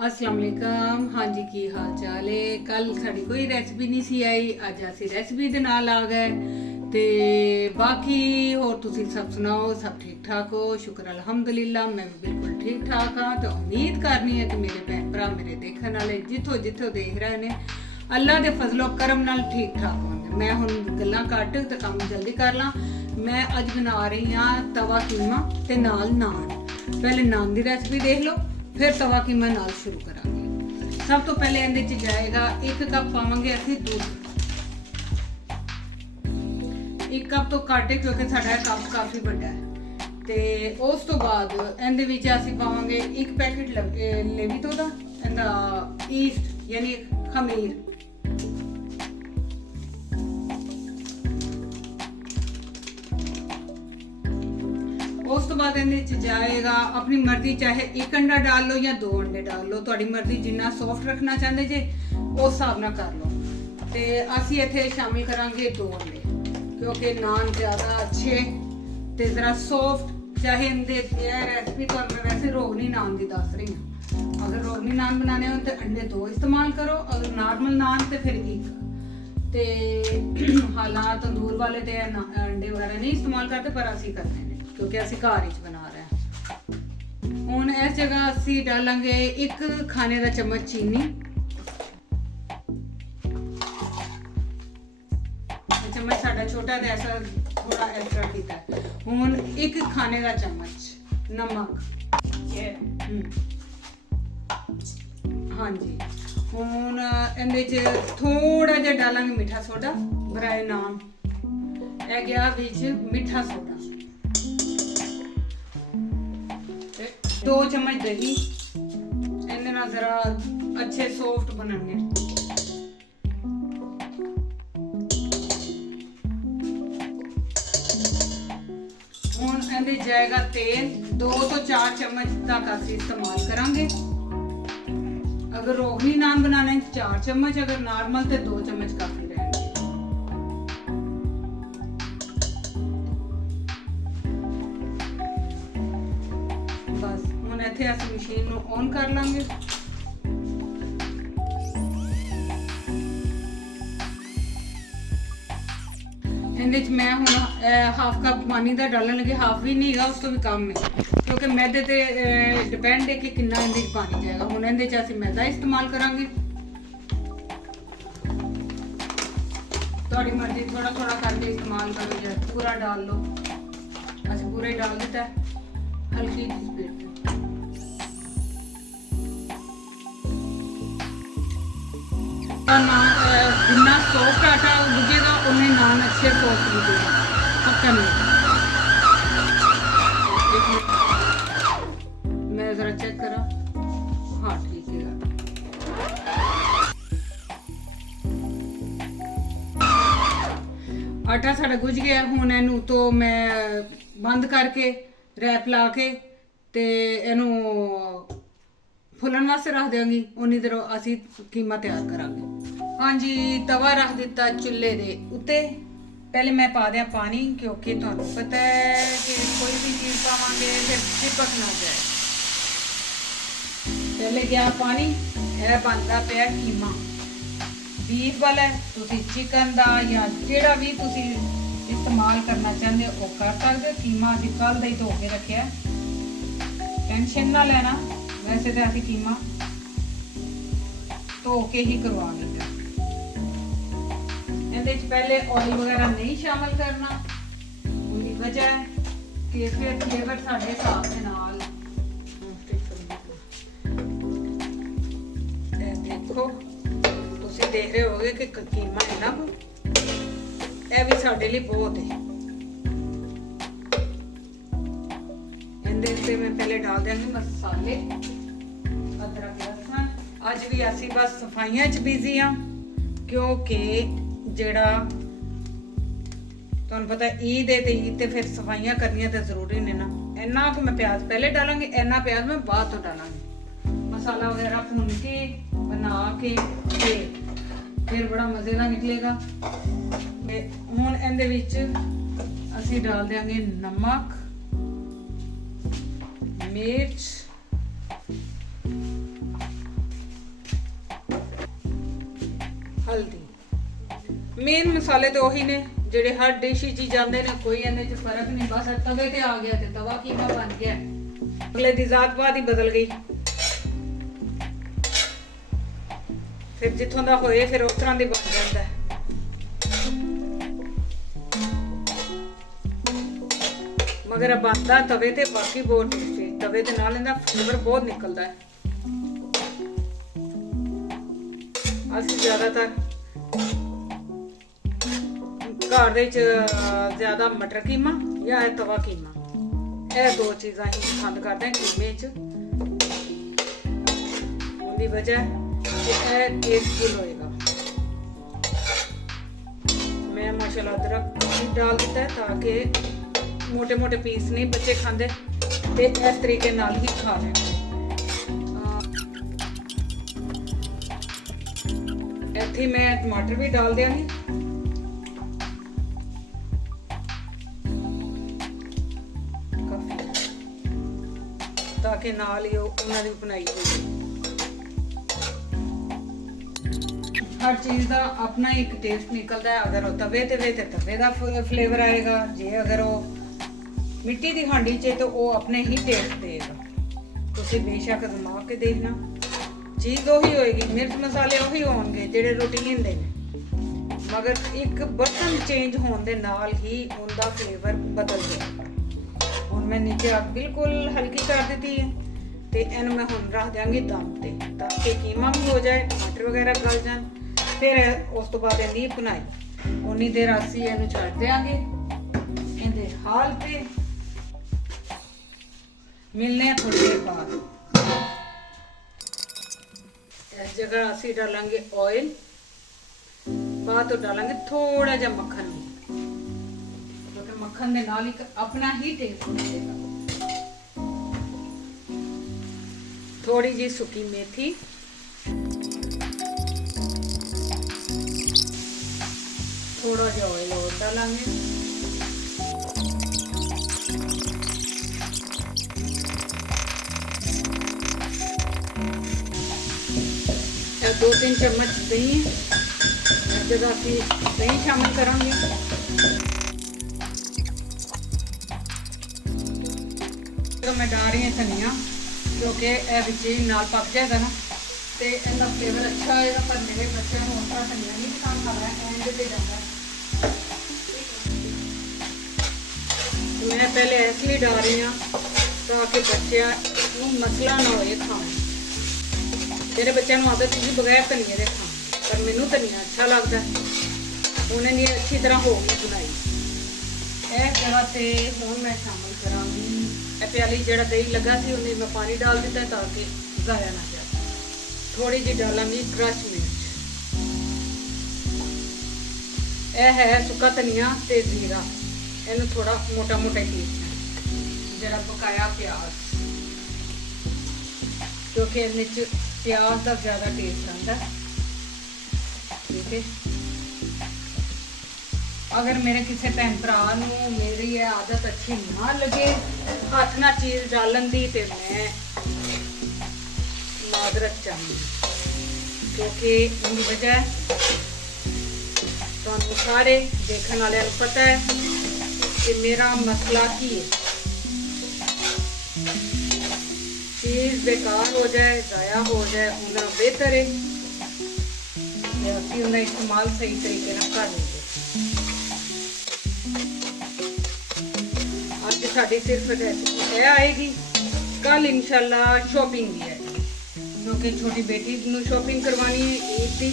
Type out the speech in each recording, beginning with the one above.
अस्सलाम वालेकुम। हाँ जी, की हाल चाल है। कल साड़ी कोई रेसिपी नहीं सी आई, अज असी रेसिपी दे नाल आ गए। ते बाकी होर तुसी सब सुनाओ, सब ठीक ठाक हो? शुक्र अल्हम्दुलिल्लाह, मैं भी बिल्कुल ठीक ठाक हाँ। तो उम्मीद करनी है कि मेरे भैन भरा मेरे देखने वाले जिथों जिथों देख रहे ने अल्लाह दे फजलो करम नाल ठीक ठाक होंगे। मैं हुण गल्लां घट ते काम जल्दी कर ला। मैं अज बना रही हाँ तवा कीमा ते नाल नान। पहले नान दी रेसिपी देख लो, फिर तवा कीमा नाल शुरू करांगे। सब तो पहले ਇਹਦੇ ਚ जाएगा 1 कप पावांगे ਅਸੀਂ दूध। 1 कप तो ਘੱਟ क्योंकि ਸਾਡਾ ਕੱਪ ਕਾਫੀ ਵੱਡਾ ਹੈ। ਤੇ ਉਸ ਤੋਂ ਬਾਅਦ ਇਹਦੇ ਵਿੱਚ ਅਸੀਂ ਪਾਵਾਂਗੇ 1 ਪੈਕੇਟ ਲੇਵਿਟੋ ਦਾ ਇਹਦਾ ਈਸਟ ਯਾਨੀ ਖਮੀਰ। उस तो बाद जाएगा अपनी मर्जी, चाहे 1 अंडा डाल लो या 2 अंडे डाल लो, थोड़ी मर्जी जिन्ना सॉफ्ट रखना चाहते जे उस हिसाब नाल कर लो। ते असी इत्थे शामिल करांगे 2 अंडे क्योंकि नान ज़्यादा अच्छे ते ज़रा सॉफ्ट। चाहे इनदे रेसिपी तो मैं वैसे रोगनी नान की दस रही हूँ। अगर रोगनी नान बनाने हो तो अंडे 2 इस्तेमाल करो, अगर नॉर्मल नान तो फिर 1। ते हालांकि तंदूर वाले तो अंडे वगैरह नहीं इस्तेमाल करते, पर असी करते हैं क्योंकि असी घर ही बना रहे हैं। हुण इस जगह असी डालांगे 1 खाने का चम्मच चीनी। चम्मच साडा छोटा तो ऐसा थोड़ा एक्स्ट्रा कीता है। हुण 1 खाने का चम्मच नमक। हाँ जी। हुण इहदे च थोड़ा जिहा डालांगे मीठा सोडा बराए नाम। यह गया विच मीठा सोडा। 2 चम्मच दही, इहदे नाल जरा अच्छे सॉफ्ट बनणगे। हुण इहदे जाएगा तेल। 2 तो 4 चम्मच तक असीं इस्तेमाल करांगे। अगर रोगनी नान बनाना है 4 चम्मच, अगर नॉर्मल तो 2 चम्मच काफी रहेंगे। बस हुण इत्थे असीं मशीन नूं ऑन कर लांगे। इहदे च मैं हुण हाफ कप पानी दा डालण लगी। हाफ भी नहीं है, उस तो भी कम है क्योंकि मैदे ते डिपेंड है कि कितना इहदे च पानी जाएगा। हुण इहदे च असीं मैदा इस्तेमाल करांगे। तुहाडी मर्जी, थोड़ा थोड़ा करके इस्तेमाल करो या पूरा डाल लो। असीं पूरा ही डाल दिता है हल्की जी स्पीड पे। जितना सॉफ्ट आटा गुजेगा उन्हें नान अच्छे सॉफ्ट गुजेगा। पक्का नहीं। मैं जरा चेक करा। हाँ ठीक है। आटा साड़ा गुज गया। हुण इहनूं तो मैं बंद करके रैप ला के ते इहनूं फुलन वास्ते रख देंगी। उन्नी देर असी कीमा तैयार करांगे। हाँ जी, तवा रख दिता चुल्हे दे उत्ते। पहले मैं पा दिया पानी क्योंकि तुहानूं पता है कि कोई भी चीज़ पावांगे फिर चिपक ना जाए। पहले गया पानी। यह बनता पिया कीमा। बीफ वाला तुसी चिकन दा या जेड़ा भी तुसी इस्तेमाल करना चाहते हो वो कर सकते हो। कीमा असीं कल दा ही धो के रखिया, टेंशन ना लेना। वैसे तो असीं कीमा धो के ही करवा लेंगे। इहदे च पहले ऑयल वगैरह नहीं शामिल करना। उनकी वजह है कि फिर फ्लेवर साडे हिसाब दे नाल। देखो तुसीं देख रहे होगे कि कीमा है ना, यह भी साडे लिए बहुत है। इहदे मैं पहले डाल देंगे मसाले, अदरक लहसुन। अज भी असी बस सफाइयां च बिजी हाँ क्योंकि जेड़ा तुहानूं पता ईद है तो ईद ते फिर सफाइयां करनियां तो जरूरी ने ना। इन्ना को मैं प्याज पहले डालांगी, इन्ना प्याज मैं बाद तो डालांगी। मसाला वगैरह भुन के बना के फिर बड़ा मजे का निकलेगा। हुण इहदे विच असी डाल देंगे नमक, मिर्च, हल्दी। मेन मसाले तो ਉਹੀ ਨੇ ਜਿਹੜੇ ਹਰ ਡਿਸ਼ 'ਚ ਜਾਂਦੇ ਨੇ, ਕੋਈ ਇਹਦੇ 'ਚ ਫਰਕ ਨਹੀਂ। ਬਸ ਤਵੇ ਤੇ ਆ ਗਿਆ ਤੇ ਤਵਾ ਕੀਮਾ ਬਣ ਗਿਆ। ਅਗਲੇ ਦੀ ਜ਼ਾਤ ਬਾਤ ਹੀ ਬਦਲ ਗਈ। ਫਿਰ ਜਿੱਥੋਂ ਦਾ ਹੋਏ ਫਿਰ ਉਸ ਤਰ੍ਹਾਂ ਦੀ ਬਣ ਜਾਂਦਾ ਹੈ। ਮਗਰ ਬਣਦਾ ਤਵੇ ਤੇ ਬਾਕੀ ਬਹੁਤ ਟੇਸਟੀ। ਤਵੇ ਦੇ ਨਾਲ ਇਹਦਾ ਫਲੇਵਰ ਬਹੁਤ ਨਿਕਲਦਾ ਹੈ। ਅਸੀਂ ਜ਼ਿਆਦਾਤਰ ਘਰ ਦੇ ਚ ਜ਼ਿਆਦਾ ਮਟਰ ਕੀਮਾ ਜਾਂ ਤਵਾ ਕੀਮਾ, ਇਹ ਦੋ ਚੀਜ਼ਾਂ ਹੀ ਪਸੰਦ ਕਰਦੇ ਹਾਂ ਕੀਮੇ ਚ। ਉਹਦੀ ਵਜ੍ਹਾ ਕਿ ਇਹ ਟੇਸਟਫੁਲ ਹੋਏਗਾ। ਮੈਂ ਮਾਸ਼ਾਅੱਲਾ ਅਦਰਕ डाल ਦਿੱਤਾ ਤਾਂ ਕਿ ਮੋਟੇ ਮੋਟੇ ਪੀਸ ਨਹੀਂ ਬੱਚੇ ਖਾਂਦੇ ਤੇ ਇਸ ਤਰੀਕੇ ਨਾਲ ਹੀ ਖਾ ਲੈਣਗੇ। ਇੱਥੇ ਮੈਂ ਟਮਾਟਰ ਵੀ डाल ਦਿਆਂਗੀ। ताकि नाल ही उन्होंने भी बनाई होगी। हर चीज़ का अपना एक टेस्ट निकलता है। अगर वो तवे ते वे तवे का फ्लेवर आएगा, जे अगर वो मिट्टी की हांडी च तो वो अपने ही टेस्ट देगा। तुसीं बेशक आजमा के देखना, चीज़ उही होएगी, मिर्च मसाले उही होणगे जिहड़े रूटीन दे ने, मगर एक बर्तन चेंज होने दे नाल ही उनका फ्लेवर बदल जाएगा। ਹੁਣ ਮੈਂ ਨੀਚੇ ਅੱਗ ਬਿਲਕੁਲ ਹਲਕੀ ਕਰ ਦਿੱਤੀ ਹੈ ਤੇ ਇਹਨੂੰ ਮੈਂ ਹੁਣ ਰੱਖ ਦਿਆਂਗੀ ਦਮ ਤੇ ਤਾਂ ਕਿ ਕੀਮਾ ਵੀ ਹੋ ਜਾਏ, ਟਮਾਟਰ ਵਗੈਰਾ ਗਲ ਜਾਣ। ਫਿਰ ਉਸ ਤੋਂ ਬਾਅਦ ਇਹਦੀ ਭੁਨਾਈ ਉਨੀ ਦੇਰ ਅਸੀਂ ਇਹਨੂੰ ਛੱਡ ਦਿਆਂਗੇ ਇਹਦੇ ਹਾਲ ਤੇ। ਮਿਲਨੇ ਆ ਥੋੜੀ ਦੇਰ ਬਾਅਦ। ਇਸ ਜਗ੍ਹਾ ਅਸੀਂ ਡਾਲਾਂਗੇ ਆਇਲ, ਬਾਅਦ ਤੋਂ ਡਾਲਾਂਗੇ ਥੋੜਾ ਜਿਹਾ ਮੱਖਣ। मक्खन के नाल एक अपना ही टेस्ट मिलेगा। थोड़ी जी सुकी मेथी, थोड़ा जा ऑयल और डालेंगे। दो तीन चम्मच दही, जब अभी दही शामिल करांगे। मैं डाल रही हूँ धनिया क्योंकि यह बिच नाल पक जाएगा ना तो इसका फ्लेवर अच्छा होएगा। पर मेरे बच्चों को उतना धनिया नहीं पसंद आ रहा है, एंड पे जाता है। तो मैं पहले इसलिए डाल रही हूँ ताकि बच्चों को मसला ना होए खाने। मेरे बच्चों को आदत है बगैर धनिया के खाने, पर मैनू धनिया अच्छा लगता है। उन्हें नहीं अच्छी तरह हो गई बनाई। इस जगह से हूँ मैं शामिल कराँगी प्याली जड़ा दही लगा सी उन्हें मैं पानी डाल दिता ताकि जाया ना जाए। थोड़ी जी डालांगी क्रश मिर्च। यह है सुक्का धनिया ते जीरा, इन्हू थोड़ा मोटा मोटा पीसना। जरा पकाया प्याज, क्योंकि इनमें प्याज का ज़्यादा टेस्ट आता है। ठीक है, अगर मेरे किसी भैन भरा मेरी यह आदत अच्छी ना लगे हाथ ना चीज़ डालन दी तो मैं माजरत चाहूँगी, क्योंकि इनकी वजह तो सारे देखने वाले पता है कि मेरा मसला की है। चीज़ बेकार हो जाए, ज़ाया हो जाए, उन्हें बेहतर है कि उन्हें इस्तेमाल सही तरीके ना कर लेंगे। आज साड़ी सिर्फ रेसिपी आएगी, कल इंशाल्लाह शॉपिंग भी आएगी, क्योंकि छोटी बेटी को शॉपिंग करवानी है ईद की,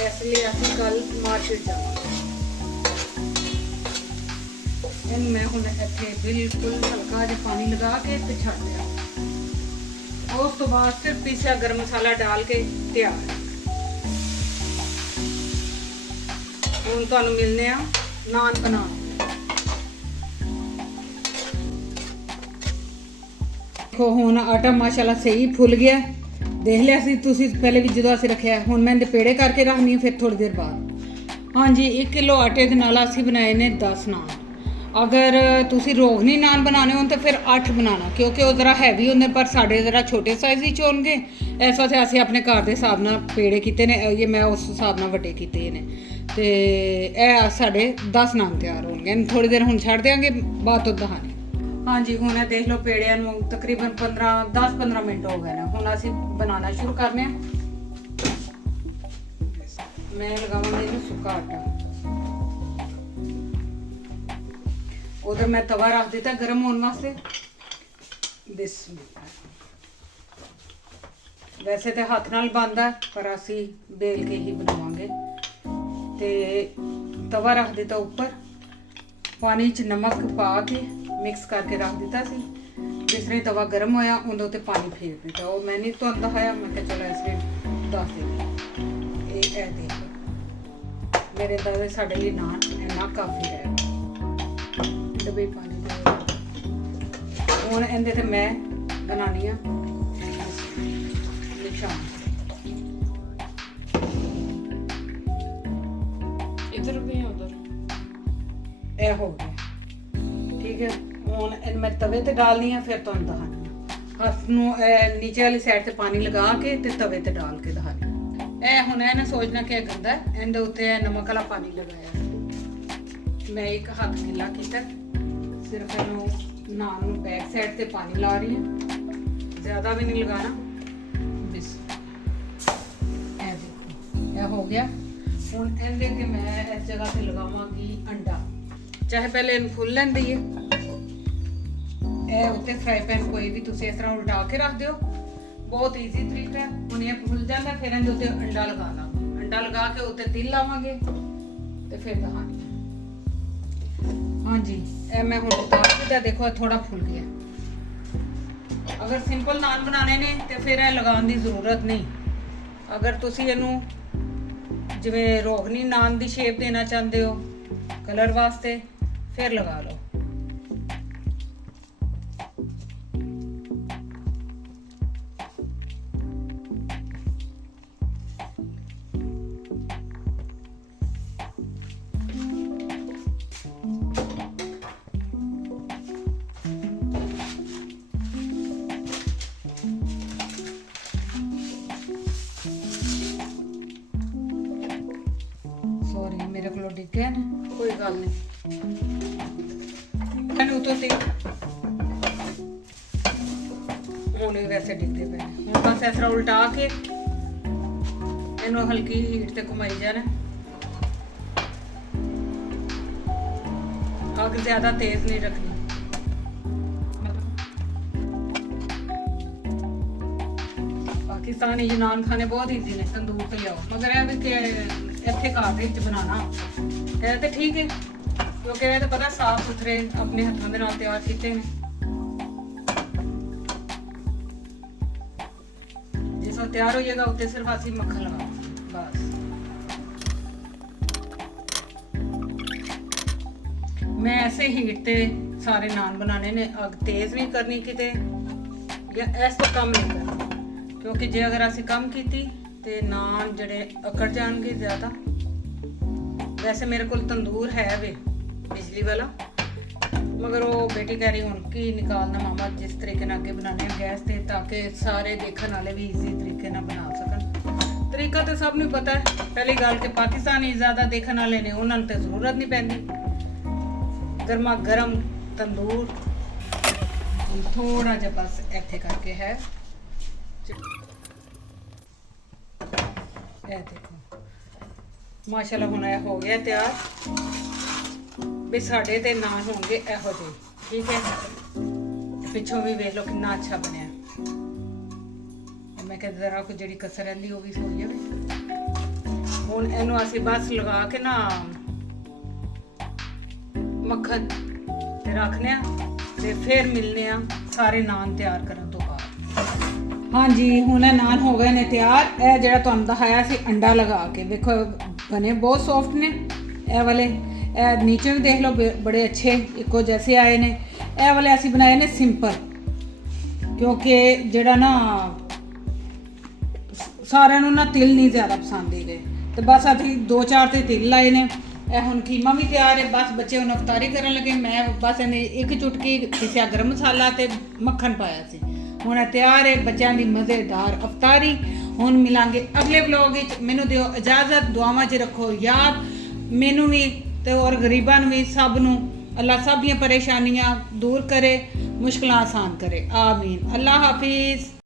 इसलिए असं कल मार्केट जावांगे। मैं हुण इत्थे बिल्कुल हल्का जिहा पानी लगा के ते छड्ड दिया। उस तो बाद सिर्फ पीसा गर्म मसाला डाल के तैयार। ਹੁਣ ਤੁਹਾਨੂੰ ਮਿਲਨੇ ਆ ਨਾਨ ਬਣਾਉਣ। ਦੇਖੋ ਹੁਣ ਆਟਾ ਮਾਸ਼ਾਅੱਲਾ ਸਹੀ ਫੁੱਲ ਗਿਆ। ਦੇਖ ਲਿਆ ਸੀ ਤੁਸੀਂ ਪਹਿਲੇ ਵੀ ਜਦੋਂ ਅਸੀਂ ਰੱਖਿਆ। ਹੁਣ ਮੈਂ ਇਹਦੇ ਪੇੜੇ ਕਰਕੇ ਰੱਖਣੀ ਆ ਫਿਰ ਥੋੜੀ ਦੇਰ ਬਾਅਦ। ਹਾਂਜੀ 1 ਕਿਲੋ ਆਟੇ ਦੇ ਨਾਲ ਅਸੀਂ ਬਣਾਏ ਨੇ 10 ਨਾਨ। अगर ਤੁਸੀਂ ਰੋਗਨੀ ਨਾਨ ਬਣਾਉਣੇ ਹੋਣ ਤਾਂ ਫਿਰ 8 ਬਣਾਉਣਾ, ਕਿਉਂਕਿ ਉਹ ਜ਼ਰਾ ਹੈਵੀ ਹੁੰਦੇ, ਪਰ ਸਾਡੇ ਜ਼ਰਾ ਛੋਟੇ ਸਾਈਜ਼ ਹੀ ਹੋਣਗੇ। ਇਸ ਵਾਸਤੇ ਅਸੀਂ ਆਪਣੇ ਘਰ ਦੇ ਹਿਸਾਬ ਨਾਲ ਪੇੜੇ ਕੀਤੇ ਨੇ, ਇਹ ਮੈਂ ਉਸ ਹਿਸਾਬ ਨਾਲ ਵੱਡੇ ਕੀਤੇ ਨੇ। ਤੇ ਇਹ ਸਾਡੇ 10 ਨਾਨ ਤਿਆਰ ਹੋਣਗੇ। ਥੋੜੀ ਦੇਰ ਹੁਣ ਛੱਡ ਦਿਆਂਗੇ, ਬਾਅਦ ਤੋਂ ਦਹਾਨੇ। ਹਾਂਜੀ, ਹੁਣ ਇਹ ਦੇਖ ਲਓ ਪੇੜਿਆਂ ਨੂੰ ਤਕਰੀਬਨ 10-15 ਮਿੰਟ ਹੋ ਗਏ ਨੇ। ਹੁਣ ਅਸੀਂ ਬਣਾਉਣਾ ਸ਼ੁਰੂ ਕਰਨੇ ਆ। ਮੈਂ ਲਗਾਵਾਂਗੀ ਇਹਨੂੰ ਸੁੱਕਾ ਆਟਾ। उधर मैं तवा रख दिता गर्म होने वास्ते। बिस्मिल्लाह। वैसे तो हाथ नाल बनदा, पर असी बेल के ही बनावांगे। ते तवा रख दिता ऊपर, पानी च नमक पा के मिक्स करके रख दिता सी। जिसने तवा गर्म होया उंदे उत्ते पानी फेर दिता। वो मैं नहीं तुहानू दखाया, मैं कहा चलो इसलिए दस देती। ये देखो मेरे दादे साडे लिए नान इन्ना काफ़ी है। डब्बे पानी हूँ इहदे ते मैं बनानी आ निशान। इधर भी उधर ए हो गया, ठीक है। हूँ मैं तवे ते डालनी है, फिर तुहानू दखानी हाथ नू नीचे वाली साइड ते पानी लगा के ते तवे ते डाल के दखानी। ए हुण ना सोचना कि गंदा है, इहदे उत्ते नमक वाला पानी लगाया। मैं एक हाथ गिला किया, सिर्फ इनू नान नू बैक साइड ते पानी ला रही हूँ, ज़्यादा भी नहीं लगाना। बिस ए देखो यह हो गया। हुण इहदे ते मैं इस जगह ते लगावांगी अंडा। चाहे पहले इन फुल लें दईए, ए उत्ते फ्राई पैन कोई भी तुसीं इस तरह उल्टा के रख दिओ। बहुत ईजी तरीका है। हुण ये फुल जाता, फिर इहदे उत्ते अंडा लगा लांगे। अंडा लगा के उत्ते तिल लावांगे ते फिर दहानी। हाँ जी, ए मैं हुण उतार दिता, देखो थोड़ा फुल गया। अगर सिंपल नान बनाने ने तो फिर ये लगाने की जरूरत नहीं। अगर तुसी इनू जिवें रोगनी नान की शेप देना चाहते हो कलर वास्ते, फिर लगा लो। मेरे को डिग गया ना, कोई गल नहीं। उतो से हुण वैसे डिगदे पे। हुण बस इस तरह उल्टा के इनू हल्की हीट ते घुमाई जाना। अग ज्यादा तेज नहीं रखनी। पाकिस्तानी नान खाने बहुत ईजी ने, तंदूर ते लियाओ, मगर यह भी ਇੱਥੇ ਘਰ ਦੇ ਵਿੱਚ ਬਣਾਉਣਾ ਇਹ ਤੇ ਠੀਕ ਹੈ, ਕਿਉਂਕਿ ਇਹ ਤਾਂ ਪਤਾ ਸਾਫ ਸੁਥਰੇ ਆਪਣੇ ਹੱਥਾਂ ਦੇ ਨਾਲ ਤਿਆਰ ਕੀਤੇ ਨੇ। ਜਿਸ ਵੇਲੇ ਤਿਆਰ ਹੋ ਜਾਏਗਾ ਉੱਤੇ ਸਿਰਫ ਅਸੀਂ ਮੱਖਣ ਲਗਾਵਾਂਗੇ ਬਸ। मैं ऐसे हीट ते सारे नान बनाने ने। अग तेज नहीं करनी किते या इस तो कम नहीं करनी, क्योंकि जे अगर असी कम की ते नान जड़े अकड़ जाएंगे ज़्यादा। वैसे मेरे को तंदूर है वे बिजली वाला, मगर वो बेटी कह रही हूँ कि निकालना मामा जिस तरीके अगे बनाने गैस ते, ताकि सारे देखने वाले भी ईजी तरीके बना सकन। तरीका तो सब नूं पता है। पहली गल कि पाकिस्तानी ज़्यादा देखने वाले ने, उन्होंने तो जरूरत नहीं पैंदी। गर्मा गर्म तंदूर थोड़ा जा बस इत्थे करके है। ये देखो माशाल्लाह हुण हो गया तैयार। भी साडे ते नान होंगे इहो जे, ठीक है। पिछों भी वेख लो कितना अच्छा बनया। मैं कहते जरा कोई जिहड़ी कसर रहिंदी वो भी हो जावे। हुण इहनूं असीं बस लगा के ना मक्खन ते रखने ते फिर मिलने सारे नान तैयार करने तो बाद। हाँ जी हुण नान हो गए ने तैयार। यह जिहड़ा तुहानूं दिखाया सी अंडा लगा के, देखो बने बहुत सॉफ्ट ने। ए वाले नीचे भी देख लो बड़े अच्छे इको जैसे आए ने। ए वाले असीं बनाए ने सिंपल, क्योंकि जिहड़ा ना सारिਆਂ ਨੂੰ ना तिल नहीं ज़्यादा पसंद ही गए, तो बस असीं 2-4 ते तिल लाए ने ਇਹ ਹੁਣ ਖੀਮਾ ਵੀ ਤਿਆਰ ਹੈ, ਬਸ ਬੱਚੇ ਹੁਣ ਅਫਤਾਰੀ ਕਰਨ ਲੱਗੇ। ਮੈਂ ਬਸ ਇਹਨੇ ਇੱਕ ਚੁਟਕੀ ਪਿਸਿਆ ਗਰਮ ਮਸਾਲਾ ਤੇ ਮੱਖਣ ਪਾਇਆ ਸੀ। ਹੁਣ ਇਹ ਤਿਆਰ ਹੈ ਬੱਚਿਆਂ ਦੀ ਮਜ਼ੇਦਾਰ ਅਫਤਾਰੀ। ਹੁਣ ਮਿਲਾਂਗੇ ਅਗਲੇ ਵਲੋਗ ਵਿੱਚ। ਮੈਨੂੰ ਦਿਓ ਇਜਾਜ਼ਤ, ਦੁਆਵਾਂ 'ਚ ਰੱਖੋ ਯਾਦ ਮੈਨੂੰ ਵੀ ਤੇ ਔਰ ਗਰੀਬਾਂ ਨੂੰ ਵੀ, ਸਭ ਨੂੰ। ਅੱਲਾਹ ਸਭ ਦੀਆਂ ਪਰੇਸ਼ਾਨੀਆਂ ਦੂਰ करे, मुश्किल आसान करे। आमीन। अल्लाह हाफिज़।